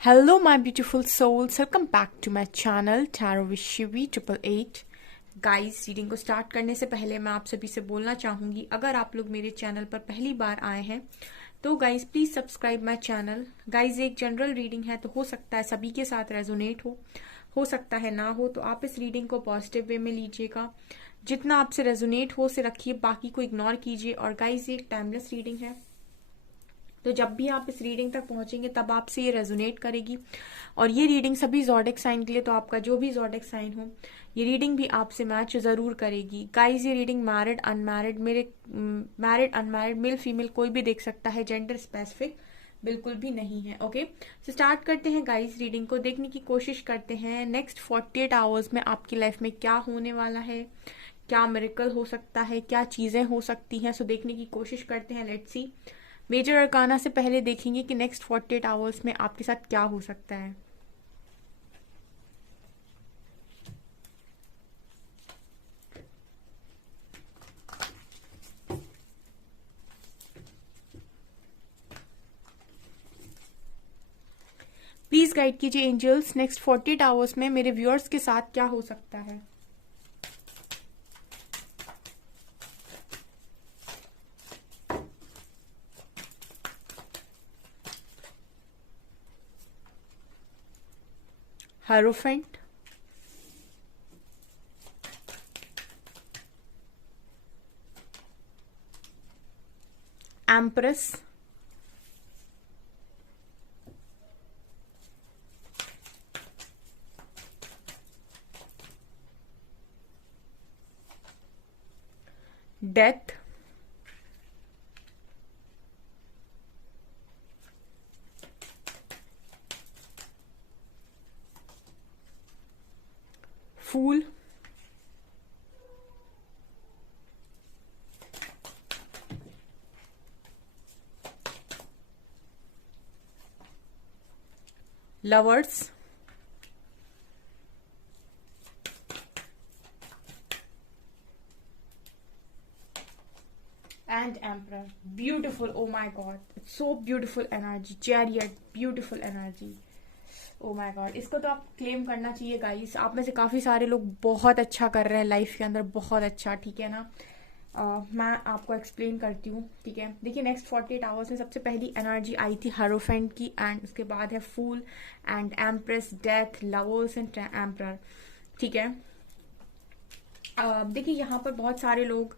Hello, my beautiful souls. Welcome back to my channel Tarot with Shivi 888. Guys, reading को start करने से पहले मैं आप सभी से बोलना चाहूंगी, अगर आप लोग मेरे चैनल पर पहली बार आए हैं तो guys please subscribe my channel. Guys, एक जनरल रीडिंग है तो हो सकता है सभी के साथ रेजोनेट हो सकता है ना हो, तो आप इस रीडिंग को पॉजिटिव वे में लीजिएगा। जितना आपसे रेजोनेट हो उसे रखिए, बाकी को इग्नोर कीजिए। और गाइस, ये एक टाइमलेस रीडिंग है, तो जब भी आप इस रीडिंग तक पहुंचेंगे तब आपसे ये रेजोनेट करेगी। और ये रीडिंग सभी ज़ोडिक साइन के लिए, तो आपका जो भी ज़ोडिक साइन हो ये रीडिंग भी आपसे मैच जरूर करेगी। गाइस, ये reading married unmarried male female कोई भी देख सकता है, जेंडर स्पेसिफिक बिल्कुल भी नहीं है। ओके, तो स्टार्ट करते हैं गाइस। रीडिंग को देखने की कोशिश करते हैं नेक्स्ट 48 आवर्स में आपकी लाइफ में क्या होने वाला है, क्या मिरेकल हो सकता है, क्या चीजें हो सकती हैं। सो देखने की कोशिश करते हैं। Let's see. मेजर अरकाना से पहले देखेंगे कि नेक्स्ट 48 आवर्स में आपके साथ क्या हो सकता है। प्लीज गाइड कीजिए एंजल्स, नेक्स्ट 48 आवर्स में मेरे व्यूअर्स के साथ क्या हो सकता है। Hierophant, empress, death, fool, lovers, and emperor. Beautiful, oh my god, so beautiful energy. Chariot, beautiful energy. Oh my god, इसको तो आप क्लेम करना चाहिए गाइस। आप में से काफी सारे लोग बहुत अच्छा कर रहे हैं लाइफ के अंदर, बहुत अच्छा, ठीक है ना। मैं आपको एक्सप्लेन करती हूँ, ठीक है। देखिए, नेक्स्ट 48 आवर्स में सबसे पहली एनर्जी आई थी हेरोफेंट की, एंड उसके बाद है fool and empress, death, lovers and emperor, ठीक है। देखिए, यहाँ पर बहुत सारे लोग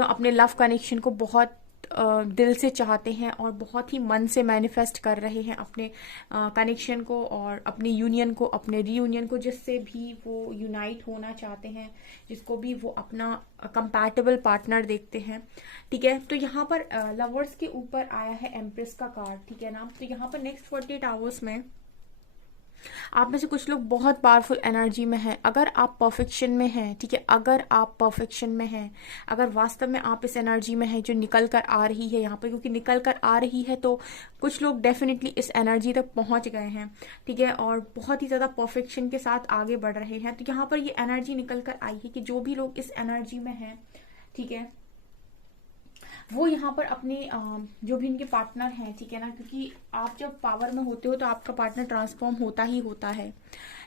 अपने लव कनेक्शन को बहुत दिल से चाहते हैं और बहुत ही मन से मैनिफेस्ट कर रहे हैं अपने कनेक्शन को और अपनी यूनियन को, अपने रीयूनियन को, जिससे भी वो यूनाइट होना चाहते हैं, जिसको भी वो अपना कंपैटिबल पार्टनर देखते हैं, ठीक है। तो यहाँ पर लवर्स के ऊपर आया है एम्प्रेस का कार्ड, ठीक है ना। तो यहाँ पर नेक्स्ट 48 आवर्स में आप में से कुछ लोग बहुत पावरफुल एनर्जी में हैं। अगर आप परफेक्शन में हैं, ठीक है, अगर आप परफेक्शन में हैं, अगर वास्तव में आप इस एनर्जी में हैं जो निकल कर आ रही है यहाँ पर, क्योंकि निकल कर आ रही है तो कुछ लोग डेफिनेटली इस एनर्जी तक पहुंच गए हैं, ठीक है, और बहुत ही ज़्यादा परफेक्शन के साथ आगे बढ़ रहे हैं। तो यहाँ पर ये एनर्जी निकल कर आई है कि जो भी लोग इस एनर्जी में हैं, ठीक है, वो यहाँ पर अपने जो भी इनके पार्टनर हैं, ठीक है ना, क्योंकि आप जब पावर में होते हो तो आपका पार्टनर ट्रांसफॉर्म होता ही होता है,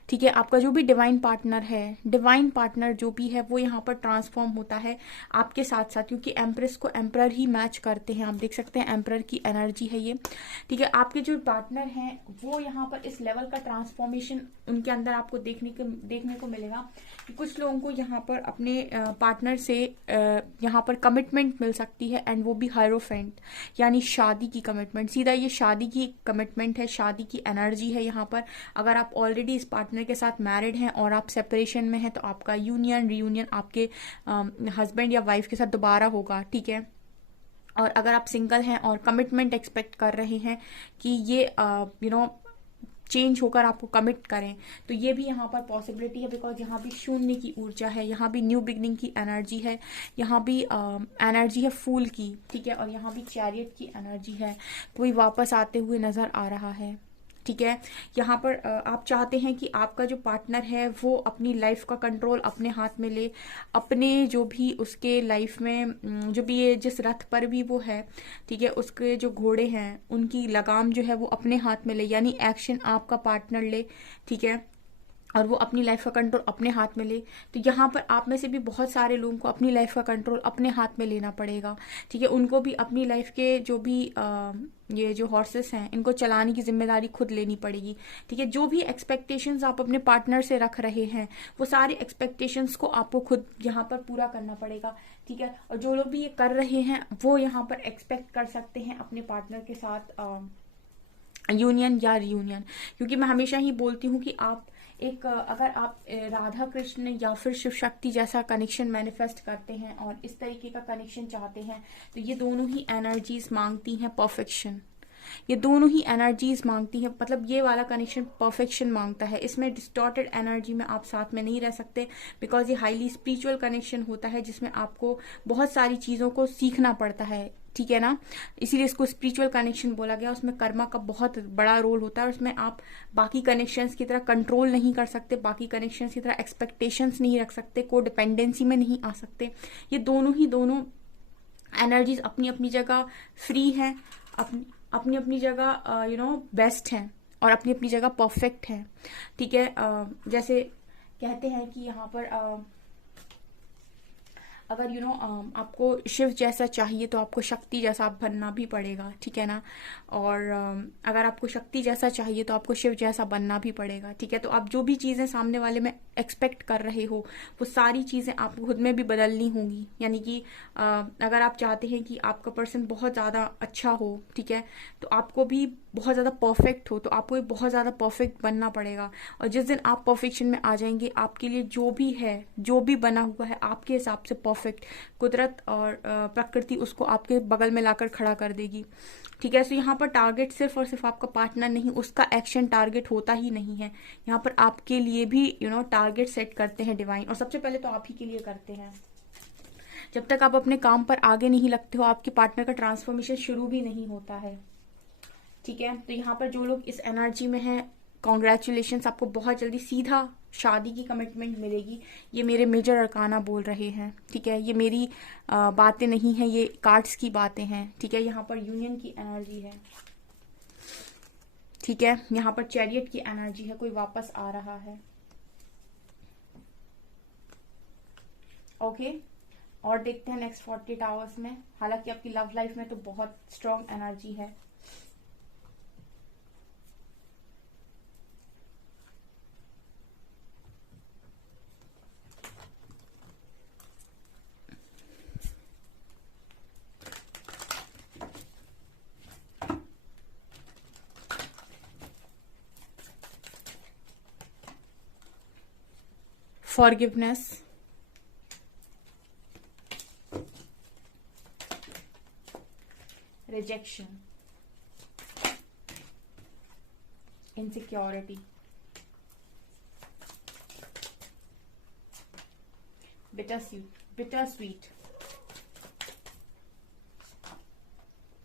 ठीक है। आपका जो भी डिवाइन पार्टनर है, डिवाइन पार्टनर जो भी है वो यहाँ पर ट्रांसफॉर्म होता है आपके साथ साथ, क्योंकि एम्प्रेस को एम्परर ही मैच करते हैं। आप देख सकते हैं एम्परर की एनर्जी है ये, ठीक है। आपके जो पार्टनर हैं वो यहाँ पर इस लेवल का ट्रांसफॉर्मेशन उनके अंदर आपको देखने को मिलेगा कि कुछ लोगों को यहाँ पर अपने पार्टनर से यहाँ पर कमिटमेंट मिल सकती है, एंड वो भी हायरोफेंट, यानी शादी की कमिटमेंट। सीधा ये शादी की कमिटमेंट है, शादी की एनर्जी है यहाँ पर। अगर आप ऑलरेडी इस पार्टनर के साथ मैरिड हैं और आप सेपरेशन में हैं तो आपका यूनियन रीयूनियन आपके हस्बैंड या वाइफ के साथ दोबारा होगा, ठीक है। और अगर आप सिंगल हैं और कमिटमेंट एक्सपेक्ट कर रहे हैं कि ये चेंज होकर आपको कमिट करें, तो ये भी यहाँ पर पॉसिबिलिटी है, बिकॉज यहाँ भी शून्य की ऊर्जा है, यहाँ भी न्यू बिगनिंग की एनर्जी है, यहाँ भी एनर्जी है फूल की, ठीक है, और यहाँ भी चैरियट की एनर्जी है। कोई वापस आते हुए नजर आ रहा है, ठीक है। यहाँ पर आप चाहते हैं कि आपका जो पार्टनर है वो अपनी लाइफ का कंट्रोल अपने हाथ में ले, अपने जो भी उसके लाइफ में जो भी ये जिस रथ पर भी वो है, ठीक है, उसके जो घोड़े हैं उनकी लगाम जो है वो अपने हाथ में ले, यानी एक्शन आपका पार्टनर ले, ठीक है, और वो अपनी लाइफ का कंट्रोल अपने हाथ में ले। तो यहाँ पर आप में से भी बहुत सारे लोगों को अपनी लाइफ का कंट्रोल अपने हाथ में लेना पड़ेगा, ठीक है। उनको भी अपनी लाइफ के जो भी ये जो हॉर्सेस हैं इनको चलाने की जिम्मेदारी खुद लेनी पड़ेगी, ठीक है। जो भी एक्सपेक्टेशंस आप अपने पार्टनर से रख रहे हैं वो सारी एक्सपेक्टेशंस को आपको खुद यहाँ पर पूरा करना पड़ेगा, ठीक है। और जो लोग भी ये कर रहे हैं वो यहाँ पर एक्सपेक्ट कर सकते हैं अपने पार्टनर के साथ यूनियन या रियूनियन, क्योंकि मैं हमेशा ही बोलती हूँ कि आप एक अगर आप राधा कृष्ण या फिर शिव शक्ति जैसा कनेक्शन मैनिफेस्ट करते हैं और इस तरीके का कनेक्शन चाहते हैं, तो ये दोनों ही एनर्जीज मांगती हैं परफेक्शन। ये दोनों ही एनर्जीज मांगती है, मतलब ये वाला कनेक्शन परफेक्शन मांगता है। इसमें डिस्टॉर्टेड एनर्जी में आप साथ में नहीं रह सकते, बिकॉज ये हाईली स्पिरिचुअल कनेक्शन होता है जिसमें आपको बहुत सारी चीज़ों को सीखना पड़ता है, ठीक है ना। इसीलिए इसको स्पिरिचुअल कनेक्शन बोला गया। उसमें कर्मा का बहुत बड़ा रोल होता है और उसमें आप बाकी कनेक्शंस की तरह कंट्रोल नहीं कर सकते, बाकी कनेक्शंस की तरह एक्सपेक्टेशंस नहीं रख सकते, को डिपेंडेंसी में नहीं आ सकते। ये दोनों एनर्जीज अपनी अपनी जगह फ्री है, अपनी अपनी जगह बेस्ट हैं और अपनी अपनी जगह परफेक्ट हैं, ठीक है। जैसे कहते हैं कि यहाँ पर अगर आपको शिव जैसा चाहिए तो आपको शक्ति जैसा बनना भी पड़ेगा, ठीक है ना। और अगर आपको शक्ति जैसा चाहिए तो आपको शिव जैसा बनना भी पड़ेगा, ठीक है। तो आप जो भी चीज़ें सामने वाले में एक्सपेक्ट कर रहे हो वो सारी चीज़ें आपको खुद में भी बदलनी होंगी। यानी कि अगर आप चाहते हैं कि आपका पर्सन बहुत ज़्यादा अच्छा हो, ठीक है, तो आपको भी बहुत ज़्यादा परफेक्ट हो, तो आपको बहुत ज़्यादा परफेक्ट बनना पड़ेगा। और जिस दिन आप परफेक्शन में आ जाएंगे, आपके लिए जो भी है, जो भी बना हुआ है आपके हिसाब से परफेक्ट, कुदरत और प्रकृति उसको आपके बगल में लाकर खड़ा कर देगी, ठीक है। तो यहाँ पर टारगेट सिर्फ और सिर्फ आपका पार्टनर नहीं, उसका एक्शन टारगेट होता ही नहीं है। यहाँ पर आपके लिए भी टारगेट सेट करते हैं डिवाइन, और सबसे पहले तो आप ही के लिए करते हैं। जब तक आप अपने काम पर आगे नहीं लगते हो, आपके पार्टनर का ट्रांसफॉर्मेशन शुरू भी नहीं होता है, ठीक है। तो यहाँ पर जो लोग इस एनर्जी में हैं, कॉन्ग्रेचुलेशंस, आपको बहुत जल्दी सीधा शादी की कमिटमेंट मिलेगी। ये मेरे मेजर अरकाना बोल रहे हैं, ठीक है। ये मेरी बातें नहीं है, ये कार्ड्स की बातें हैं, ठीक है। यहाँ पर यूनियन की एनर्जी है, ठीक है। यहाँ पर चैरियट की एनर्जी है, कोई वापस आ रहा है, ओके। और देखते हैं नेक्स्ट 48 आवर्स में। हालांकि आपकी लव लाइफ में तो बहुत स्ट्रॉन्ग एनर्जी है, forgiveness, rejection, insecurity, bittersweet,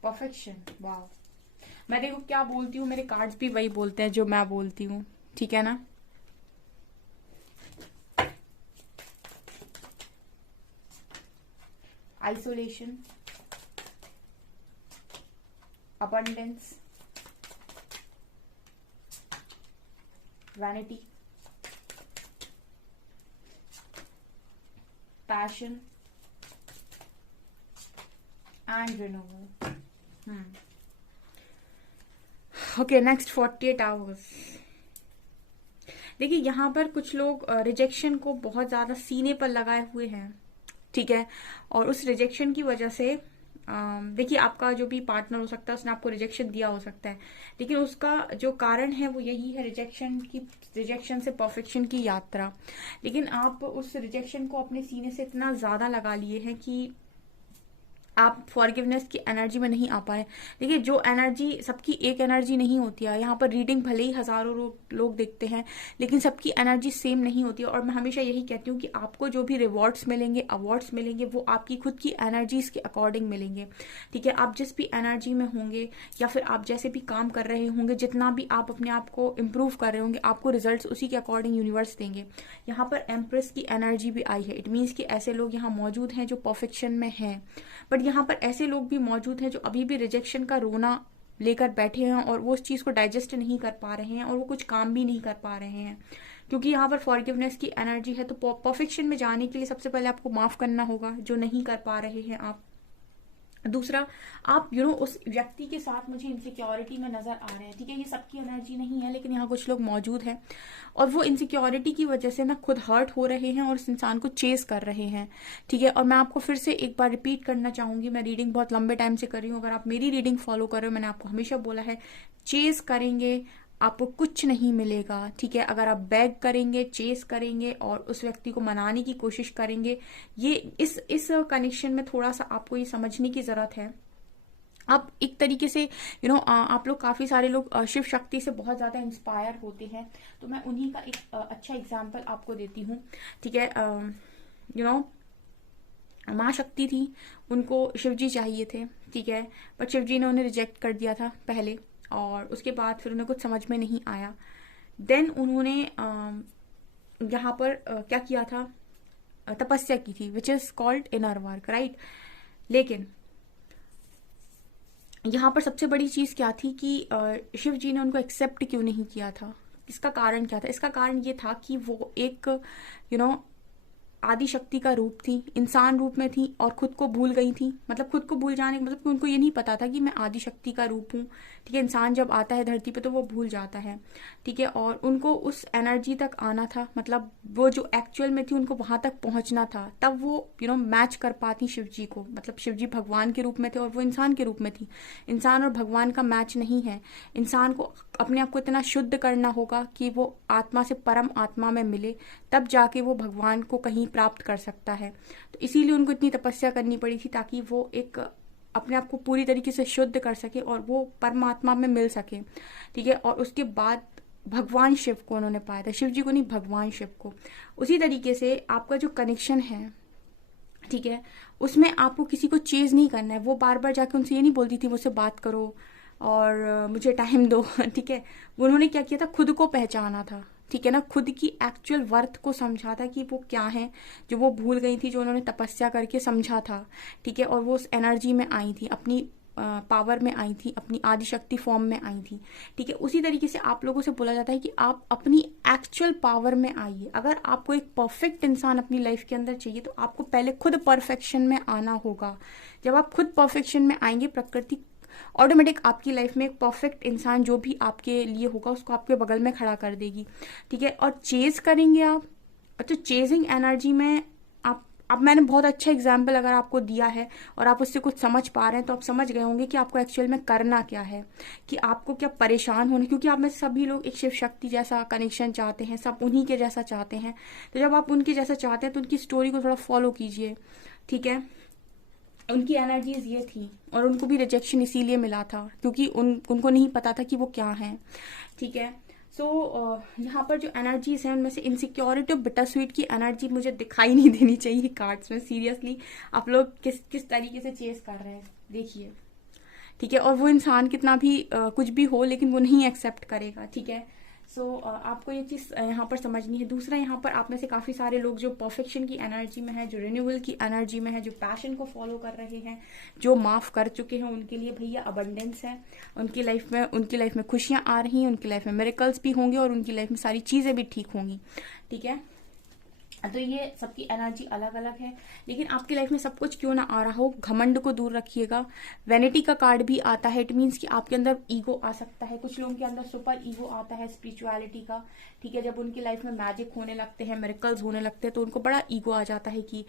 perfection। वाह, मैं देखो क्या बोलती हूँ, मेरे कार्ड्स भी वही बोलते हैं जो मैं बोलती हूँ, ठीक है ना। Isolation, abundance, vanity, passion and renewal। Okay, next 48 hours. देखिए यहाँ पर कुछ लोग रिजेक्शन को बहुत ज्यादा सीने पर लगाए हुए हैं, ठीक है। और उस रिजेक्शन की वजह से देखिए आपका जो भी पार्टनर हो सकता है उसने आपको रिजेक्शन दिया हो सकता है, लेकिन उसका जो कारण है वो यही है, रिजेक्शन से परफेक्शन की यात्रा। लेकिन आप उस रिजेक्शन को अपने सीने से इतना ज्यादा लगा लिए हैं कि आप फॉरगिवनेस की एनर्जी में नहीं आ पा रहे। देखिए, जो एनर्जी, सबकी एक एनर्जी नहीं होती है। यहाँ पर रीडिंग भले ही हजारों लोग देखते हैं, लेकिन सबकी एनर्जी सेम नहीं होती है। और मैं हमेशा यही कहती हूँ कि आपको जो भी रिवॉर्ड्स मिलेंगे, अवार्ड्स मिलेंगे, वो आपकी खुद की एनर्जीज के अकॉर्डिंग मिलेंगे। ठीक है, आप जिस भी एनर्जी में होंगे या फिर आप जैसे भी काम कर रहे होंगे, जितना भी आप अपने आप को इम्प्रूव कर रहे होंगे, आपको रिजल्ट उसी के अकॉर्डिंग यूनिवर्स देंगे। यहाँ पर एम्प्रेस की एनर्जी भी आई है। इट मीन्स कि ऐसे लोग यहाँ मौजूद हैं जो परफेक्शन में हैं, बट यहाँ पर ऐसे लोग भी मौजूद हैं जो अभी भी रिजेक्शन का रोना लेकर बैठे हैं और वो उस चीज़ को डाइजेस्ट नहीं कर पा रहे हैं और वो कुछ काम भी नहीं कर पा रहे हैं, क्योंकि यहाँ पर फॉरगिवनेस की एनर्जी है। तो परफेक्शन में जाने के लिए सबसे पहले आपको माफ करना होगा जो नहीं कर पा रहे हैं आप। दूसरा, आप उस व्यक्ति के साथ मुझे इनसिक्योरिटी में नजर आ रहे हैं। ठीक है, ये सबकी एनर्जी नहीं है, लेकिन यहाँ कुछ लोग मौजूद हैं और वो इनसिक्योरिटी की वजह से ना खुद हर्ट हो रहे हैं और उस इंसान को चेस कर रहे हैं। ठीक है, और मैं आपको फिर से एक बार रिपीट करना चाहूंगी, मैं रीडिंग बहुत लंबे टाइम से कर रही हूँ। अगर आप मेरी रीडिंग फॉलो कर रहे हो, मैंने आपको हमेशा बोला है, चेस करेंगे आपको कुछ नहीं मिलेगा। ठीक है, अगर आप बैग करेंगे, चेस करेंगे और उस व्यक्ति को मनाने की कोशिश करेंगे, ये इस कनेक्शन में थोड़ा सा आपको ये समझने की जरूरत है। आप एक तरीके से आप लोग, काफी सारे लोग शिव शक्ति से बहुत ज्यादा इंस्पायर होते हैं, तो मैं उन्हीं का एक अच्छा एग्जाम्पल आपको देती हूँ। ठीक है, माँ शक्ति थी, उनको शिवजी चाहिए थे। ठीक है, पर शिवजी ने उन्हें रिजेक्ट कर दिया था पहले, और उसके बाद फिर उन्हें कुछ समझ में नहीं आया। देन उन्होंने यहाँ पर क्या किया था, तपस्या की थी, which is called inner work, right. लेकिन यहाँ पर सबसे बड़ी चीज क्या थी कि शिव जी ने उनको एक्सेप्ट क्यों नहीं किया था। इसका कारण क्या था? इसका कारण ये था कि वो एक आदि शक्ति का रूप थी, इंसान रूप में थी और खुद को भूल गई थी। मतलब खुद को भूल जाने का मतलब कि उनको ये नहीं पता था कि मैं आदि शक्ति का रूप हूँ। ठीक है, इंसान जब आता है धरती पे तो वो भूल जाता है। ठीक है, और उनको उस एनर्जी तक आना था, मतलब वो जो एक्चुअल में थी उनको वहां तक पहुंचना था, तब वो मैच कर पाती शिव जी को। मतलब शिव जी भगवान के रूप में थे और वो इंसान के रूप में थी। इंसान और भगवान का मैच नहीं है। इंसान को अपने आप को इतना शुद्ध करना होगा कि वो आत्मा से परम आत्मा में मिले, तब जाके वो भगवान को कहीं प्राप्त कर सकता है। तो इसीलिए उनको इतनी तपस्या करनी पड़ी थी, ताकि वो एक अपने आप को पूरी तरीके से शुद्ध कर सके और वो परमात्मा में मिल सके। ठीक है, और उसके बाद भगवान शिव को उन्होंने पाया था, शिव जी को नहीं, भगवान शिव को। उसी तरीके से आपका जो कनेक्शन है, ठीक है, उसमें आपको किसी को चेज नहीं करना है। वो बार बार जाके उनसे ये नहीं बोलती थी मुझसे बात करो और मुझे टाइम दो। ठीक है, उन्होंने क्या किया था, खुद को पहचाना था। ठीक है ना, खुद की एक्चुअल वर्थ को समझा था कि वो क्या है, जो वो भूल गई थी, जो उन्होंने तपस्या करके समझा था। ठीक है, और वो उस एनर्जी में आई थी, अपनी पावर में आई थी, अपनी आदिशक्ति फॉर्म में आई थी। ठीक है, उसी तरीके से आप लोगों से बोला जाता है कि आप अपनी एक्चुअल पावर में आइए। अगर आपको एक परफेक्ट इंसान अपनी लाइफ के अंदर चाहिए, तो आपको पहले खुद परफेक्शन में आना होगा। जब आप खुद परफेक्शन में आएंगे, प्रकृति ऑटोमेटिक आपकी लाइफ में एक परफेक्ट इंसान जो भी आपके लिए होगा, उसको आपके बगल में खड़ा कर देगी। ठीक है, और चेज करेंगे आप, तो चेजिंग एनर्जी में अब मैंने बहुत अच्छा एग्जाम्पल अगर आपको दिया है और आप उससे कुछ समझ पा रहे हैं, तो आप समझ गए होंगे कि आपको एक्चुअल में करना क्या है, कि आपको क्या परेशान होना। क्योंकि आप में सभी लोग एक शिव शक्ति जैसा कनेक्शन चाहते हैं, सब उन्हीं के जैसा चाहते हैं। तो जब आप उनके जैसा चाहते हैं, तो उनकी स्टोरी को थोड़ा फॉलो कीजिए। ठीक है, उनकी एनर्जीज ये थी और उनको भी रिजेक्शन इसीलिए मिला था, क्योंकि उनको नहीं पता था कि वो क्या है। ठीक है, सो यहाँ पर जो एनर्जीज हैं, उनमें से इनसिक्योरिटी और बिटर स्वीट की एनर्जी मुझे दिखाई नहीं देनी चाहिए कार्ड्स में। सीरियसली आप लोग किस तरीके से चेस कर रहे हैं, देखिए। ठीक है, और वो इंसान कितना भी कुछ भी हो, लेकिन वो नहीं एक्सेप्ट करेगा। ठीक है, सो आपको ये चीज़ यहाँ पर समझनी है। दूसरा, यहाँ पर आप में से काफ़ी सारे लोग जो परफेक्शन की एनर्जी में है, जो रिन्यूअल की एनर्जी में है, जो पैशन को फॉलो कर रहे हैं, जो माफ़ कर चुके हैं, उनके लिए भैया अबंडेंस है। उनकी लाइफ में खुशियाँ आ रही हैं, उनकी लाइफ में मिरेकल्स भी होंगे और उनकी लाइफ में सारी चीज़ें भी ठीक होंगी। ठीक है, तो ये सबकी एनर्जी अलग अलग है, लेकिन आपकी लाइफ में सब कुछ क्यों ना आ रहा हो, घमंड को दूर रखिएगा। वैनिटी का कार्ड भी आता है। इट मीन्स कि आपके अंदर ईगो आ सकता है। कुछ लोगों के अंदर सुपर ईगो आता है स्पिरिचुअलिटी का। ठीक है, जब उनकी लाइफ में मैजिक होने लगते हैं, मिरेकल्स होने लगते हैं, तो उनको बड़ा ईगो आ जाता है कि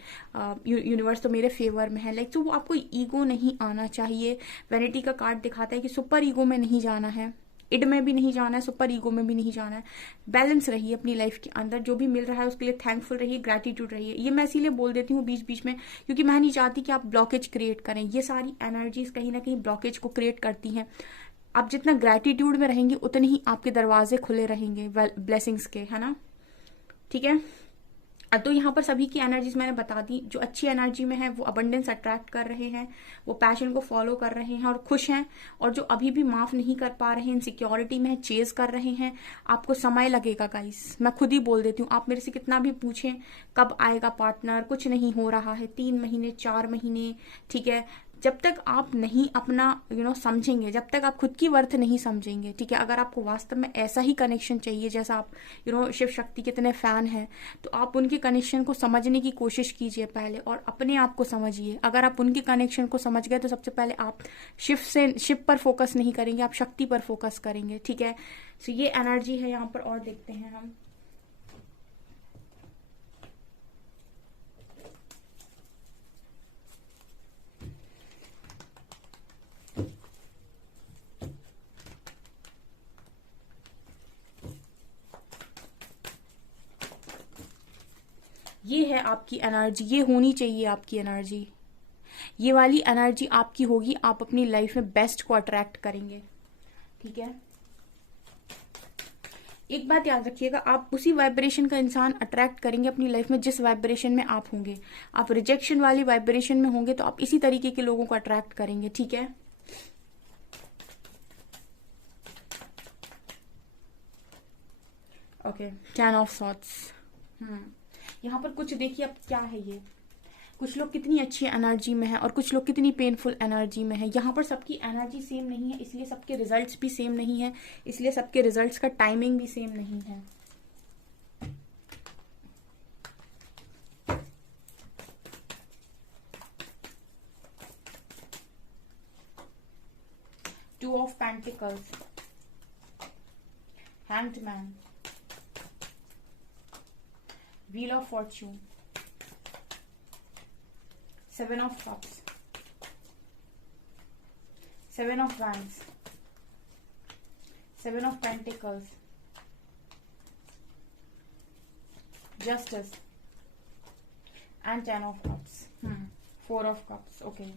यूनिवर्स तो मेरे फेवर में है। लाइक तो वो आपको ईगो नहीं आना चाहिए। वैनिटी का कार्ड दिखाता है कि सुपर ईगो में नहीं जाना है। इड में भी नहीं जाना है, सुपर ईगो में भी नहीं जाना है। बैलेंस रहिए अपनी लाइफ के अंदर, जो भी मिल रहा है उसके लिए थैंकफुल रहिए, ग्रैटिट्यूड रहिए। ये मैं इसीलिए बोल देती हूँ बीच बीच में, क्योंकि मैं नहीं चाहती कि आप ब्लॉकेज क्रिएट करें। ये सारी एनर्जीज कहीं ना कहीं ब्लॉकेज को क्रिएट करती हैं। आप जितना ग्रैटिट्यूड में रहेंगे उतने ही आपके दरवाजे खुले रहेंगे ब्लेसिंग्स के, है ना। ठीक है, तो यहाँ पर सभी की एनर्जीज मैंने बता दी। जो अच्छी एनर्जी में है वो अबंडेंस अट्रैक्ट कर रहे हैं, वो पैशन को फॉलो कर रहे हैं और खुश हैं। और जो अभी भी माफ नहीं कर पा रहे हैं, इनसिक्योरिटी में चेज कर रहे हैं, आपको समय लगेगा गाइस। मैं खुद ही बोल देती हूँ, आप मेरे से कितना भी पूछें कब आएगा पार्टनर, कुछ नहीं हो रहा है, 3 महीने 4 महीने, ठीक है। जब तक आप नहीं अपना समझेंगे, जब तक आप खुद की वर्थ नहीं समझेंगे, ठीक है। अगर आपको वास्तव में ऐसा ही कनेक्शन चाहिए जैसा आप शिव शक्ति कितने फैन हैं, तो आप उनके कनेक्शन को समझने की कोशिश कीजिए पहले, और अपने आप को समझिए। अगर आप उनके कनेक्शन को समझ गए तो सबसे पहले आप शिव पर फोकस नहीं करेंगे, आप शक्ति पर फोकस करेंगे, ठीक है। तो ये एनर्जी है यहाँ पर। और देखते हैं हम, ये है आपकी एनर्जी, ये होनी चाहिए आपकी एनर्जी। ये वाली एनर्जी आपकी होगी, आप अपनी लाइफ में बेस्ट को अट्रैक्ट करेंगे, ठीक है। एक बात याद रखिएगा, आप उसी वाइब्रेशन का इंसान अट्रैक्ट करेंगे अपनी लाइफ में जिस वाइब्रेशन में आप होंगे। आप रिजेक्शन वाली वाइब्रेशन में होंगे तो आप इसी तरीके के लोगों को अट्रैक्ट करेंगे, ठीक है। Okay, 10 of swords. यहाँ पर कुछ देखिए अब क्या है ये। कुछ लोग कितनी अच्छी एनर्जी में है और कुछ लोग कितनी पेनफुल एनर्जी में है। यहाँ पर सबकी एनर्जी सेम नहीं है, इसलिए सबके रिजल्ट्स भी सेम नहीं है, इसलिए सबके रिजल्ट्स का टाइमिंग भी सेम नहीं है। Two of pentacles, hanged man, wheel of Fortune, 7 of cups, 7 of wands, 7 of pentacles, justice and 10 of cups, 4 of cups। Okay,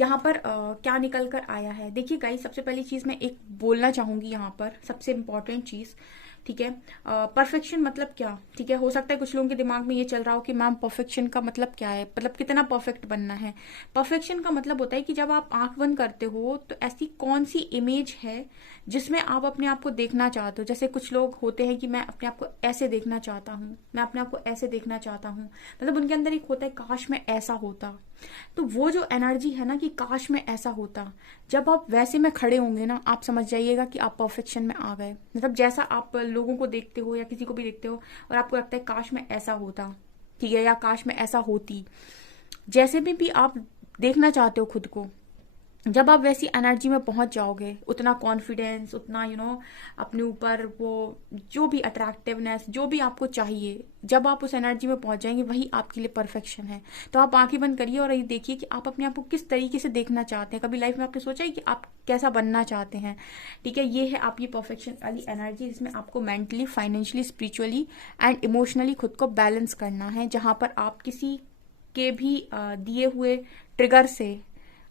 यहाँ पर क्या निकल कर आया है देखिए गाइस। सबसे पहली चीज मैं एक बोलना चाहूंगी यहाँ पर, सबसे इंपॉर्टेंट चीज, ठीक है। परफेक्शन मतलब क्या, ठीक है। हो सकता है कुछ लोगों के दिमाग में ये चल रहा हो कि मैम परफेक्शन का मतलब क्या है, मतलब कितना परफेक्ट बनना है। परफेक्शन का मतलब होता है कि जब आप आंख बंद करते हो तो ऐसी कौन सी इमेज है जिसमें आप अपने आप को देखना चाहते हो। जैसे कुछ लोग होते हैं कि मैं अपने आप को ऐसे देखना चाहता हूँ, मैं अपने आप को ऐसे देखना चाहता हूँ, मतलब उनके अंदर एक होता है काश मैं ऐसा होता। तो वो जो एनर्जी है ना कि काश में ऐसा होता, जब आप वैसे में खड़े होंगे ना, आप समझ जाइएगा कि आप परफेक्शन में आ गए। मतलब जैसा आप लोगों को देखते हो या किसी को भी देखते हो और आपको लगता है काश में ऐसा होता, ठीक है, या काश में ऐसा होती, जैसे भी आप देखना चाहते हो खुद को, जब आप वैसी एनर्जी में पहुंच जाओगे, उतना कॉन्फिडेंस, उतना अपने ऊपर वो जो भी अट्रैक्टिवनेस, जो भी आपको चाहिए, जब आप उस एनर्जी में पहुंच जाएंगे वही आपके लिए परफेक्शन है। तो आप आंखें बंद करिए और ये देखिए कि आप अपने आप को किस तरीके से देखना चाहते हैं। कभी लाइफ में आपने सोचा है कि आप कैसा बनना चाहते हैं, ठीक है। ये है आपकी परफेक्शन वाली एनर्जी, जिसमें आपको mentally, financially, spiritually and emotionally खुद को बैलेंस करना है, जहां पर आप किसी के भी दिए हुए ट्रिगर से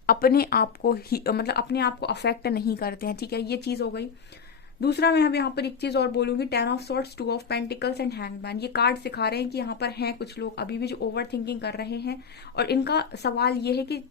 अपने आप को ही मतलब अपने आप को अफेक्ट नहीं करते हैं, ठीक है। ये चीज हो गई। दूसरा मैं अब यहाँ पर एक चीज और बोलूंगी, 10 of swords, 2 of pentacles and hangman. ये कार्ड सिखा रहे हैं कि यहाँ पर हैं कुछ लोग अभी भी जो ओवर थिंकिंग कर रहे हैं और इनका सवाल ये है कि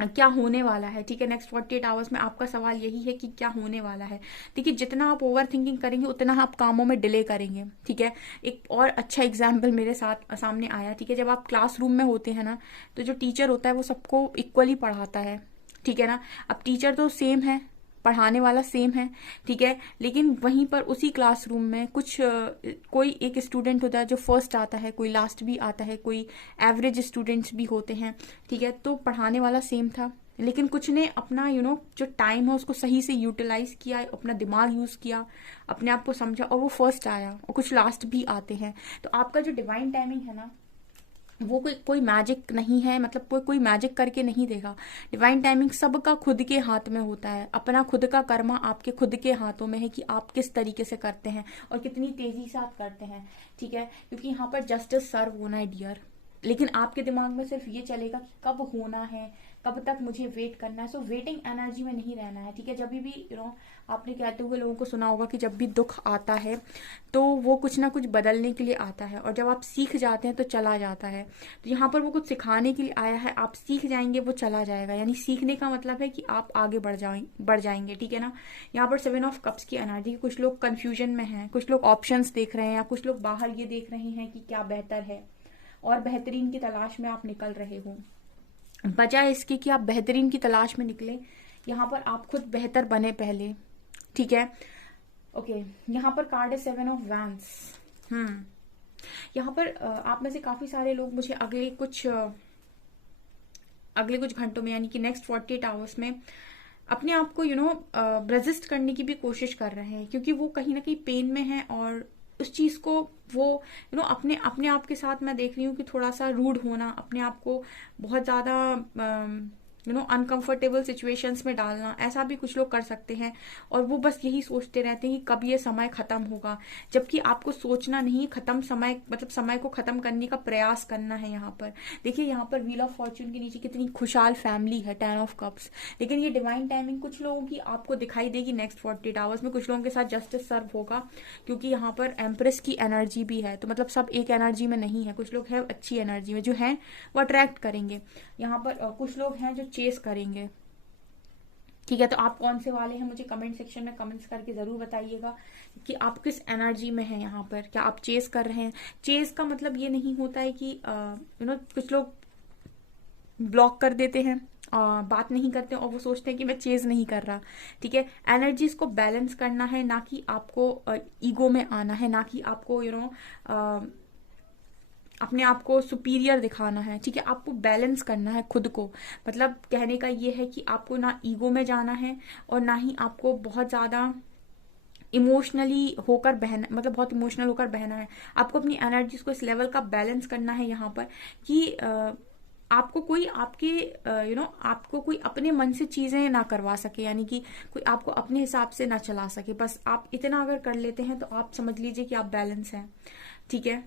क्या होने वाला है, ठीक है। नेक्स्ट 48 आवर्स में आपका सवाल यही है कि क्या होने वाला है। देखिए, जितना आप ओवर थिंकिंग करेंगे उतना आप कामों में डिले करेंगे, ठीक है। एक और अच्छा एग्जाम्पल मेरे साथ सामने आया, ठीक है। जब आप क्लासरूम में होते हैं ना, तो जो टीचर होता है वो सबको इक्वली पढ़ाता है, ठीक है ना। अब टीचर तो सेम है, पढ़ाने वाला सेम है, ठीक है, लेकिन वहीं पर उसी क्लासरूम में कुछ कोई एक स्टूडेंट होता है जो फर्स्ट आता है, कोई लास्ट भी आता है, कोई एवरेज स्टूडेंट्स भी होते हैं, ठीक है। तो पढ़ाने वाला सेम था, लेकिन कुछ ने अपना जो टाइम है उसको सही से यूटिलाइज किया, अपना दिमाग यूज किया, अपने आप को समझा और वो फर्स्ट आया, और कुछ लास्ट भी आते हैं। तो आपका जो डिवाइन टाइमिंग है ना, वो कोई मैजिक नहीं है, मतलब कोई मैजिक करके नहीं देगा। डिवाइन टाइमिंग सबका खुद के हाथ में होता है, अपना खुद का कर्मा आपके खुद के हाथों में है कि आप किस तरीके से करते हैं और कितनी तेजी से आप करते हैं, ठीक है। क्योंकि यहाँ पर जस्टिस सर्व होना है डियर, लेकिन आपके दिमाग में सिर्फ ये चलेगा कि कब होना है, कब तक मुझे वेट करना है। सो वेटिंग एनर्जी में नहीं रहना है, ठीक है। जब भी आपने कहते हुए लोगों को सुना होगा कि जब भी दुख आता है तो वो कुछ ना कुछ बदलने के लिए आता है, और जब आप सीख जाते हैं तो चला जाता है। तो यहाँ पर वो कुछ सिखाने के लिए आया है, आप सीख जाएंगे, वो चला जाएगा। यानी सीखने का मतलब है कि आप आगे बढ़ जाएंगे, ठीक है ना। यहाँ पर 7 ऑफ कप्स की एनर्जी, कुछ लोग कंफ्यूजन में हैं, कुछ लोग ऑप्शंस देख रहे हैं, या कुछ लोग बाहर ये देख रहे हैं कि क्या बेहतर है, और बेहतरीन की तलाश में आप निकल रहे हो। बजाय इसके कि आप बेहतरीन की तलाश में निकले, यहाँ पर आप खुद बेहतर बने पहले, ठीक है। ओके, यहाँ पर कार्ड है 7 ऑफ वैंस। यहाँ पर आप में से काफी सारे लोग मुझे अगले कुछ घंटों में, यानी कि नेक्स्ट 48 आवर्स में अपने आप को रेजिस्ट करने की भी कोशिश कर रहे हैं, क्योंकि वो कहीं ना कहीं पेन में है, और उस चीज को वो अपने आप के साथ मैं देख रही हूँ कि थोड़ा सा रूड होना, अपने आप को बहुत ज्यादा अनकंफर्टेबल सिचुएशंस में डालना, ऐसा भी कुछ लोग कर सकते हैं। और वो बस यही सोचते रहते हैं कि कब ये समय खत्म होगा, जबकि आपको सोचना नहीं, खत्म समय मतलब समय को खत्म करने का प्रयास करना है। यहाँ पर देखिए, यहाँ पर व्हील ऑफ फॉर्च्यून के नीचे कितनी खुशहाल फैमिली है, 10 ऑफ कप्स। लेकिन ये डिवाइन टाइमिंग कुछ लोगों की आपको दिखाई देगी नेक्स्ट 48 आवर्स में, कुछ लोगों के साथ जस्टिस सर्व होगा, क्योंकि यहाँ पर एम्प्रेस की एनर्जी भी है। तो मतलब सब एक एनर्जी में नहीं है, कुछ लोग हैं अच्छी एनर्जी में, जो है वो अट्रैक्ट करेंगे। यहाँ पर कुछ लोग हैं जो चेस करेंगे, ठीक है। तो आप कौन से वाले हैं, मुझे कमेंट सेक्शन में कमेंट्स करके जरूर बताइएगा कि आप किस एनर्जी में हैं। यहाँ पर क्या आप चेस कर रहे हैं? चेस का मतलब ये नहीं होता है कि कुछ लोग ब्लॉक कर देते हैं, बात नहीं करते और वो सोचते हैं कि मैं चेज नहीं कर रहा, ठीक है। एनर्जीज को बैलेंस करना है, ना कि आपको ईगो में आना है, ना कि आपको अपने आप को सुपीरियर दिखाना है, ठीक है। आपको बैलेंस करना है खुद को। मतलब कहने का ये है कि आपको ना ईगो में जाना है, और ना ही आपको बहुत ज्यादा इमोशनली होकर बहना, मतलब बहुत इमोशनल होकर बहना है। आपको अपनी एनर्जीज को इस लेवल का बैलेंस करना है यहाँ पर कि आपको कोई आपको कोई अपने मन से चीजें ना करवा सके, यानी कि कोई आपको अपने हिसाब से ना चला सके। बस आप इतना अगर कर लेते हैं तो आप समझ लीजिए कि आप बैलेंस हैं, ठीक है।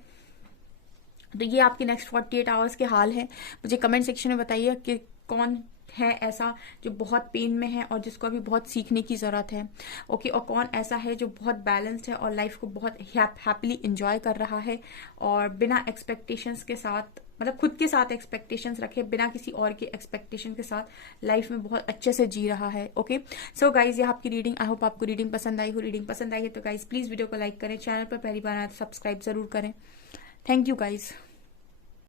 तो ये आपके नेक्स्ट 48 आवर्स के हाल है। मुझे कमेंट सेक्शन में बताइए कि कौन है ऐसा जो बहुत पेन में है और जिसको अभी बहुत सीखने की जरूरत है, ओके। और कौन ऐसा है जो बहुत बैलेंस्ड है और लाइफ को बहुत हैप्पीली एंजॉय कर रहा है, और बिना एक्सपेक्टेशंस के साथ, मतलब खुद के साथ एक्सपेक्टेशंस रखे, बिना किसी और के एक्सपेक्टेशन के साथ लाइफ में बहुत अच्छे से जी रहा है, ओके। सो गाइज, ये आपकी रीडिंग, आई होप आपको रीडिंग पसंद आई हो। रीडिंग पसंद आई है तो गाइज प्लीज वीडियो को लाइक करें, चैनल पर पहली बार आए तो सब्सक्राइब जरूर करें। Thank you guys.